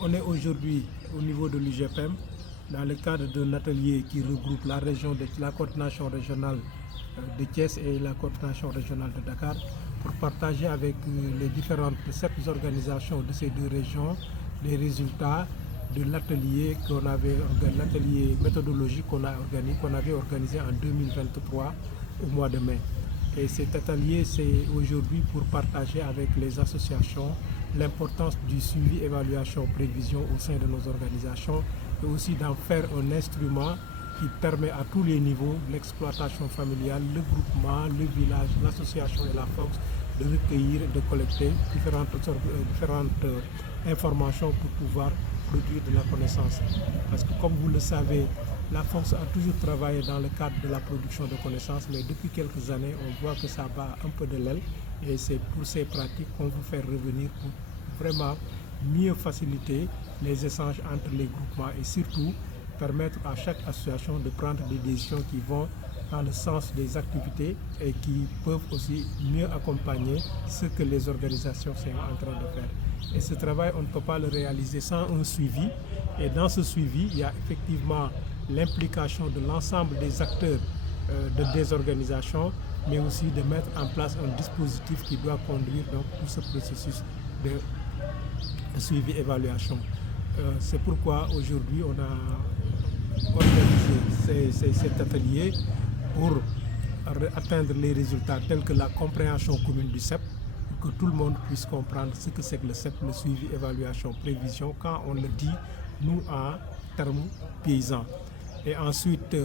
On est aujourd'hui au niveau de l'UGPM dans le cadre d'un atelier qui regroupe la coordination régionale de Thiès et la coordination régionale de Dakar pour partager avec les différentes 7 organisations de ces 2 régions les résultats de l'atelier l'atelier méthodologique qu'on avait organisé en 2023 au mois de mai. Et cet atelier, c'est aujourd'hui pour partager avec les associations l'importance du suivi, évaluation, prévision au sein de nos organisations et aussi d'en faire un instrument qui permet à tous les niveaux, l'exploitation familiale, le groupement, le village, l'association et la force, de recueillir et de collecter différentes informations pour pouvoir produire de la connaissance. Parce que comme vous le savez, la force a toujours travaillé dans le cadre de la production de connaissances, mais depuis quelques années, on voit que ça bat un peu de l'aile et c'est pour ces pratiques qu'on veut faire revenir pour vraiment mieux faciliter les échanges entre les groupements et surtout permettre à chaque association de prendre des décisions qui vont dans le sens des activités et qui peuvent aussi mieux accompagner ce que les organisations sont en train de faire. Et ce travail, on ne peut pas le réaliser sans un suivi. Et dans ce suivi, il y a effectivement l'implication de l'ensemble des acteurs des organisations, mais aussi de mettre en place un dispositif qui doit conduire donc tout ce processus de suivi-évaluation. C'est pourquoi aujourd'hui on a organisé cet atelier pour atteindre les résultats tels que la compréhension commune du CEP, pour que tout le monde puisse comprendre ce que c'est que le CEP, le suivi, évaluation, prévision, quand on le dit, nous, en termes paysans. Et ensuite,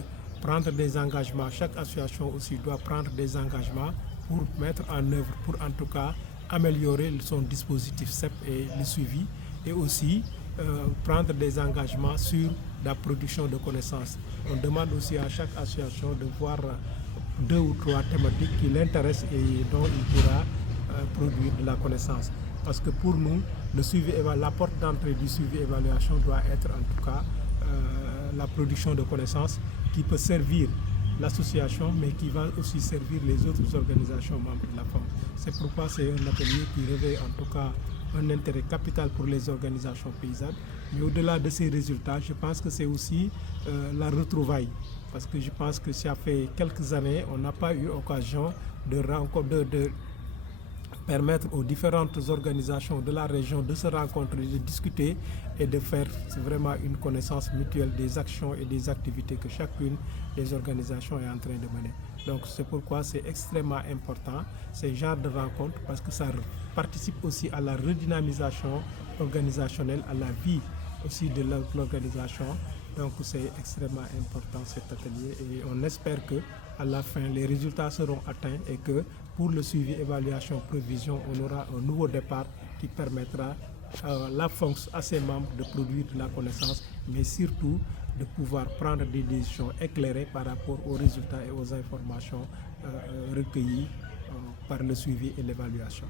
prendre des engagements. Chaque association aussi doit prendre des engagements pour mettre en œuvre, pour en tout cas améliorer son dispositif CEP et le suivi, et aussi prendre des engagements sur la production de connaissances. On demande aussi à chaque association de voir 2 ou 3 thématiques qui l'intéressent et dont il pourra produire de la connaissance. Parce que pour nous, la porte d'entrée du suivi-évaluation doit être en tout cas la production de connaissances qui peut servir l'association, mais qui va aussi servir les autres organisations membres de la FAM. C'est pourquoi c'est un atelier qui revêt en tout cas un intérêt capital pour les organisations paysannes. Mais au-delà de ces résultats, je pense que c'est aussi la retrouvaille. Parce que je pense que ça fait quelques années, on n'a pas eu occasion de permettre aux différentes organisations de la région de se rencontrer, de discuter et de faire vraiment une connaissance mutuelle des actions et des activités que chacune des organisations est en train de mener. Donc c'est pourquoi c'est extrêmement important ces genres de rencontres, parce que ça participe aussi à la redynamisation organisationnelle, à la vie aussi de l'organisation. Donc c'est extrêmement important cet atelier et on espère que à la fin les résultats seront atteints et que pour le suivi, évaluation, prévision, on aura un nouveau départ qui permettra à ses membres de produire de la connaissance, mais surtout de pouvoir prendre des décisions éclairées par rapport aux résultats et aux informations recueillies par le suivi et l'évaluation.